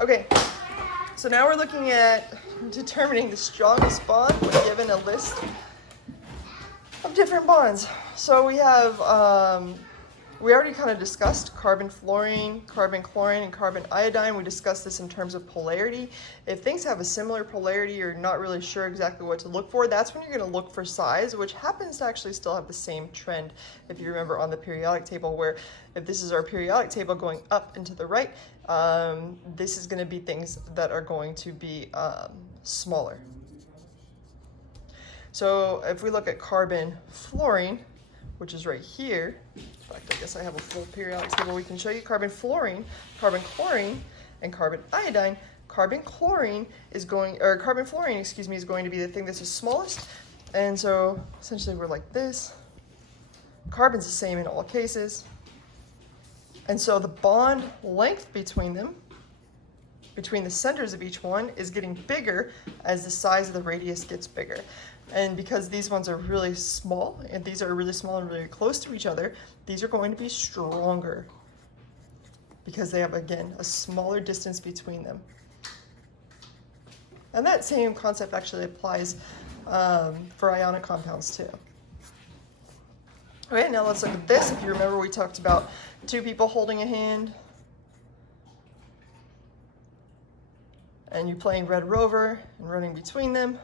Okay, so now we're looking at determining the strongest bond when given a list of different bonds. So we have, we already kind of discussed carbon fluorine, carbon chlorine, and carbon iodine. We discussed this in terms of polarity. If things have a similar polarity, you're not really sure exactly what to look for, that's when you're going to look for size, which happens to actually still have the same trend, if you remember on the periodic table, where if this is our periodic table going up and to the right, this is going to be things that are going to be smaller. So if we look at carbon fluorine, which is right here, in fact, I guess I have a full periodic table we can show you. Carbon fluorine, carbon chlorine, and carbon iodine. Carbon fluorine, is going to be the thing that's the smallest. And so essentially we're like this. Carbon's the same in all cases. And so the bond length between them, between the centers of each one, is getting bigger as the size of the radius gets bigger. And because these ones are really small, and these are really small and really close to each other, these are going to be stronger because they have, again, a smaller distance between them. And that same concept actually applies for ionic compounds too. Okay, now let's look at this. If you remember, we talked about two people holding a hand, and you playing Red Rover and running between them,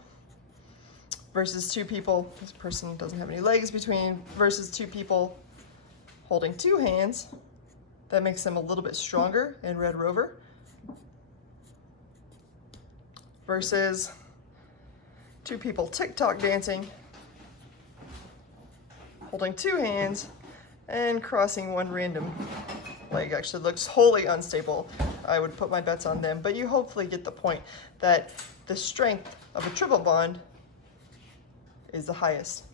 versus two people, this person doesn't have any legs between, versus two people holding two hands. That makes them a little bit stronger in Red Rover. Versus two people TikTok dancing, holding two hands and crossing one random leg. Actually looks wholly unstable. I would put my bets on them, but you hopefully get the point that the strength of a triple bond is the highest.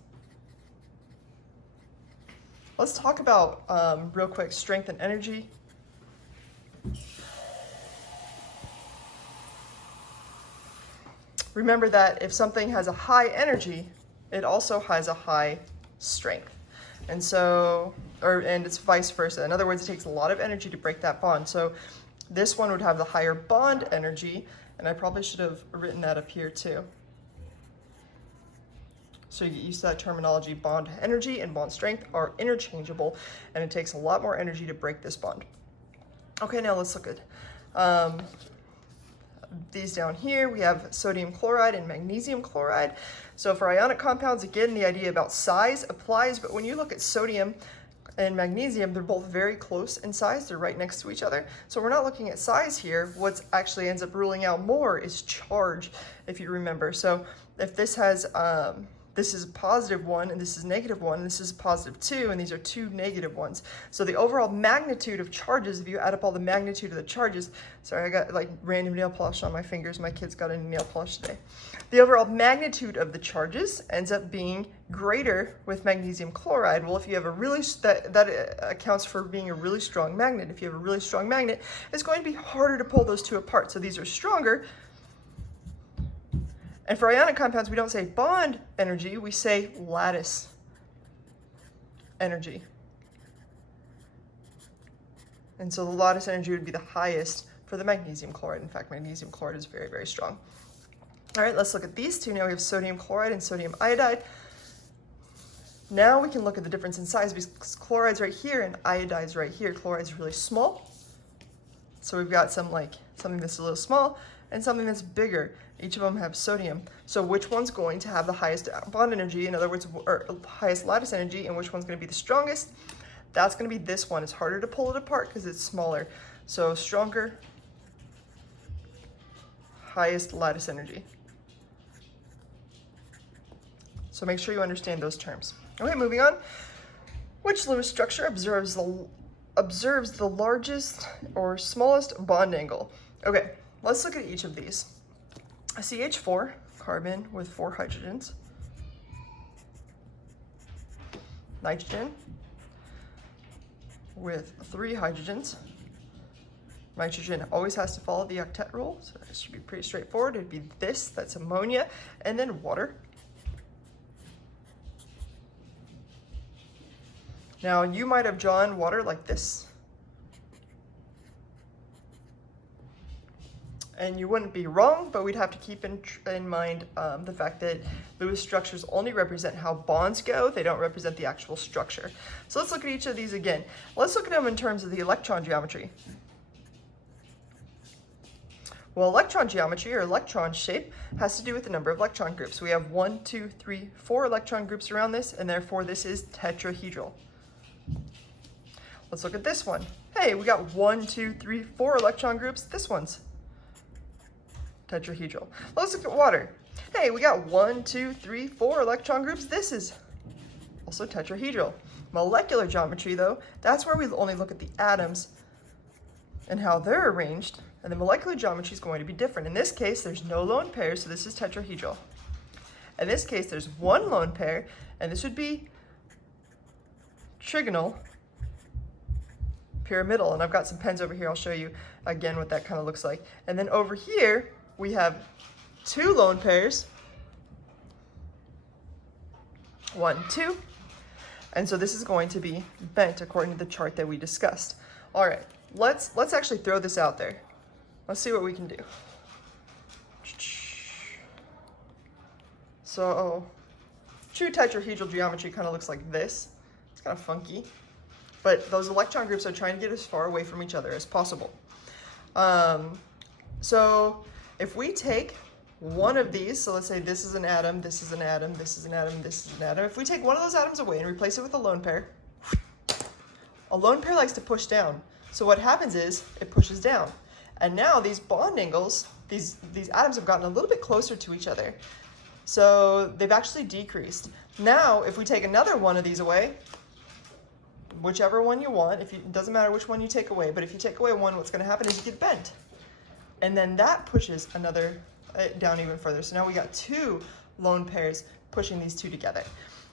Let's talk about, real quick, strength and energy. Remember that if something has a high energy, it also has a high strength. And so, and it's vice versa. In other words, it takes a lot of energy to break that bond. So this one would have the higher bond energy, and I probably should have written that up here too. So you get used to that terminology. Bond energy and bond strength are interchangeable, and it takes a lot more energy to break this bond. Okay, now let's look at these down here. We have sodium chloride and magnesium chloride. So for ionic compounds, again, the idea about size applies, but when you look at sodium and magnesium, they're both very close in size. They're right next to each other. So we're not looking at size here. What actually ends up ruling out more is charge, if you remember. So if this has, this is a positive 1, and this is negative 1, and this is a positive 2, and these are two negative ones. So the overall magnitude of charges, if you add up all the magnitude of the charges, sorry, I got like random nail polish on my fingers. My kids got a nail polish today. The overall magnitude of the charges ends up being greater with magnesium chloride. Well, if you have a really, that accounts for being a really strong magnet. If you have a really strong magnet, it's going to be harder to pull those two apart. So these are stronger. And for ionic compounds, we don't say bond energy, we say lattice energy. And so the lattice energy would be the highest for the magnesium chloride. In fact, magnesium chloride is very, very strong. All right, let's look at these two. Now we have sodium chloride and sodium iodide. Now we can look at the difference in size because chloride's right here and iodide's right here. Chloride's really small. So we've got something that's a little small and something that's bigger. Each of them have sodium. So which one's going to have the highest bond energy, in other words, or highest lattice energy, and which one's going to be the strongest? That's going to be this one. It's harder to pull it apart because it's smaller. So stronger, highest lattice energy. So make sure you understand those terms. Okay, moving on. Which Lewis structure observes the largest or smallest bond angle? Okay, let's look at each of these. A CH4, carbon with 4 hydrogens. Nitrogen with 3 hydrogens. Nitrogen always has to follow the octet rule, so it should be pretty straightforward. It'd be this, that's ammonia, and then water. Now, you might have drawn water like this. And you wouldn't be wrong, but we'd have to keep in mind the fact that Lewis structures only represent how bonds go. They don't represent the actual structure. So let's look at each of these again. Let's look at them in terms of the electron geometry. Well, electron geometry, or electron shape, has to do with the number of electron groups. We have 1, 2, 3, 4 electron groups around this, and therefore this is tetrahedral. Let's look at this one. Hey, we got 1, 2, 3, 4 electron groups. This one's tetrahedral. Let's look at water. Hey, we got 1, 2, 3, 4 electron groups. This is also tetrahedral. Molecular geometry, though, that's where we only look at the atoms and how they're arranged, and the molecular geometry is going to be different. In this case, there's no lone pairs, so this is tetrahedral. In this case, there's one lone pair, and this would be trigonal pyramidal. And I've got some pens over here. I'll show you again what that kind of looks like. And then over here, we have two lone pairs. 1, 2. And so this is going to be bent according to the chart that we discussed. All right, let's actually throw this out there. Let's see what we can do. So true tetrahedral geometry kind of looks like this. It's kind of funky, but those electron groups are trying to get as far away from each other as possible. So if we take one of these, so let's say this is an atom, this is an atom, this is an atom, this is an atom. If we take one of those atoms away and replace it with a lone pair likes to push down. So what happens is it pushes down. And now these bond angles, these atoms have gotten a little bit closer to each other. So they've actually decreased. Now, if we take another one of these away, whichever one you want, it doesn't matter which one you take away, but if you take away one, what's going to happen is you get bent. And then that pushes another down even further. So now we got two lone pairs pushing these two together.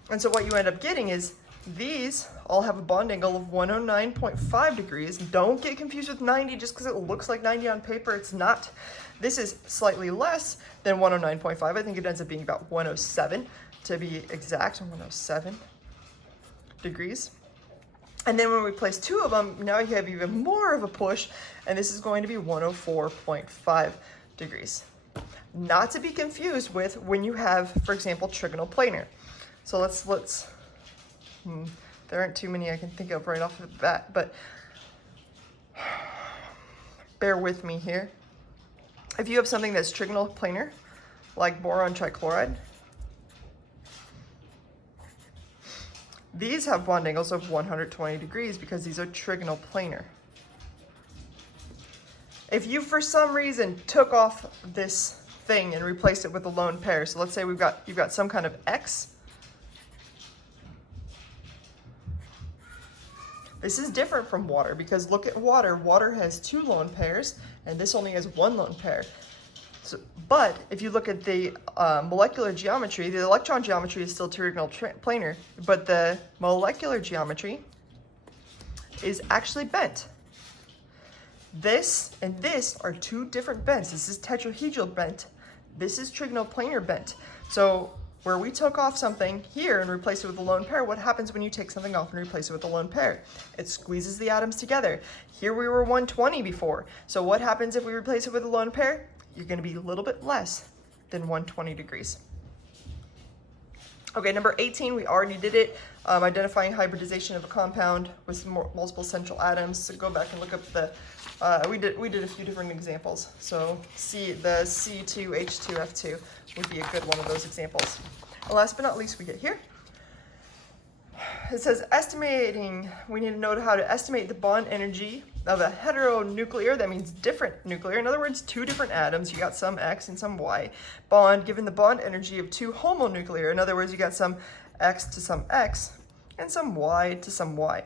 And so what you end up getting is these all have a bond angle of 109.5 degrees. Don't get confused with 90 just because it looks like 90 on paper. It's not. This is slightly less than 109.5. I think it ends up being about 107 to be exact, 107 degrees. And then when we place two of them, now you have even more of a push, and this is going to be 104.5 degrees. Not to be confused with when you have, for example, trigonal planar. So there aren't too many I can think of right off the bat, but bear with me here. If you have something that's trigonal planar, like boron trichloride, these have bond angles of 120 degrees because these are trigonal planar. If you, for some reason, took off this thing and replaced it with a lone pair, so let's say you've got some kind of X. This is different from water because look at water. Water has two lone pairs, and this only has one lone pair. So, but if you look at the molecular geometry, the electron geometry is still trigonal planar, but the molecular geometry is actually bent. This and this are two different bends. This is tetrahedral bent. This is trigonal planar bent. So where we took off something here and replaced it with a lone pair, what happens when you take something off and replace it with a lone pair? It squeezes the atoms together. Here we were 120 before. So what happens if we replace it with a lone pair? You're going to be a little bit less than 120 degrees. Okay, number 18, we already did it. Identifying hybridization of a compound with multiple central atoms. So go back and look up the, we did a few different examples. So the C2H2F2 would be a good one of those examples. And last but not least, we get here. It says estimating, we need to know how to estimate the bond energy of a heteronuclear, that means different nuclear. In other words, two different atoms, you got some X and some Y bond, given the bond energy of two homonuclear. In other words, you got some X to some X and some Y to some Y.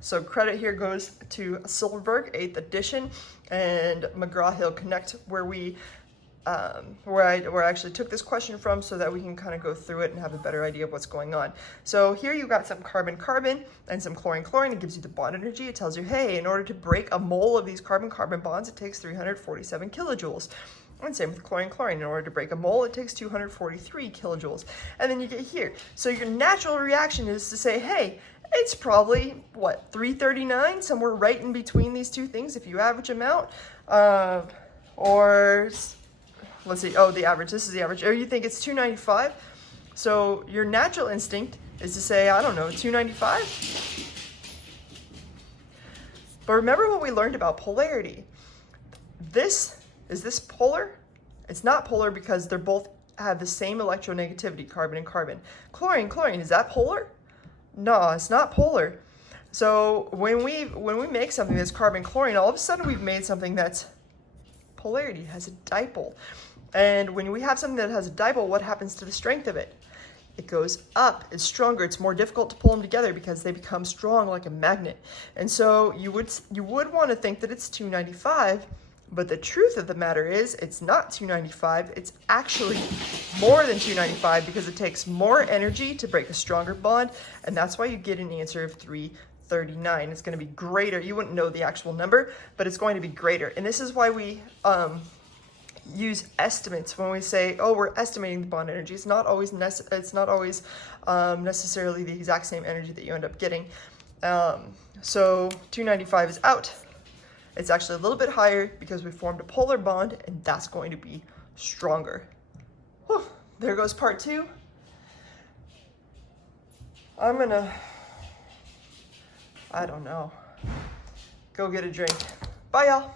So credit here goes to Silverberg, 8th edition, and McGraw-Hill Connect, where I actually took this question from so that we can kind of go through it and have a better idea of what's going on. So here you've got some carbon-carbon and some chlorine-chlorine. It gives you the bond energy. It tells you, hey, in order to break a mole of these carbon-carbon bonds, it takes 347 kilojoules. And same with chlorine-chlorine. In order to break a mole, it takes 243 kilojoules. And then you get here. So your natural reaction is to say, hey, it's probably, 339? Somewhere right in between these two things if you average them out. Or let's see, oh, the average, this is the average. Or you think it's 295? So your natural instinct is to say, I don't know, 295? But remember what we learned about polarity. Is this polar? It's not polar because they're both have the same electronegativity, carbon and carbon. Chlorine, is that polar? No, it's not polar. So when we make something that's carbon chlorine, all of a sudden we've made something that's polarity, has a dipole. And when we have something that has a dipole, what happens to the strength of it? It goes up, it's stronger, it's more difficult to pull them together because they become strong like a magnet. And so you would want to think that it's 295, but the truth of the matter is it's not 295, it's actually more than 295 because it takes more energy to break a stronger bond, and that's why you get an answer of 339. It's going to be greater. You wouldn't know the actual number, but it's going to be greater. And this is why we use estimates when we say, oh, we're estimating the bond energy. It's not always necessarily the exact same energy that you end up getting. So 295 is out. It's actually a little bit higher because we formed a polar bond, and that's going to be stronger. Whew, there goes part 2. I'm gonna, I don't know, go get a drink. Bye, y'all.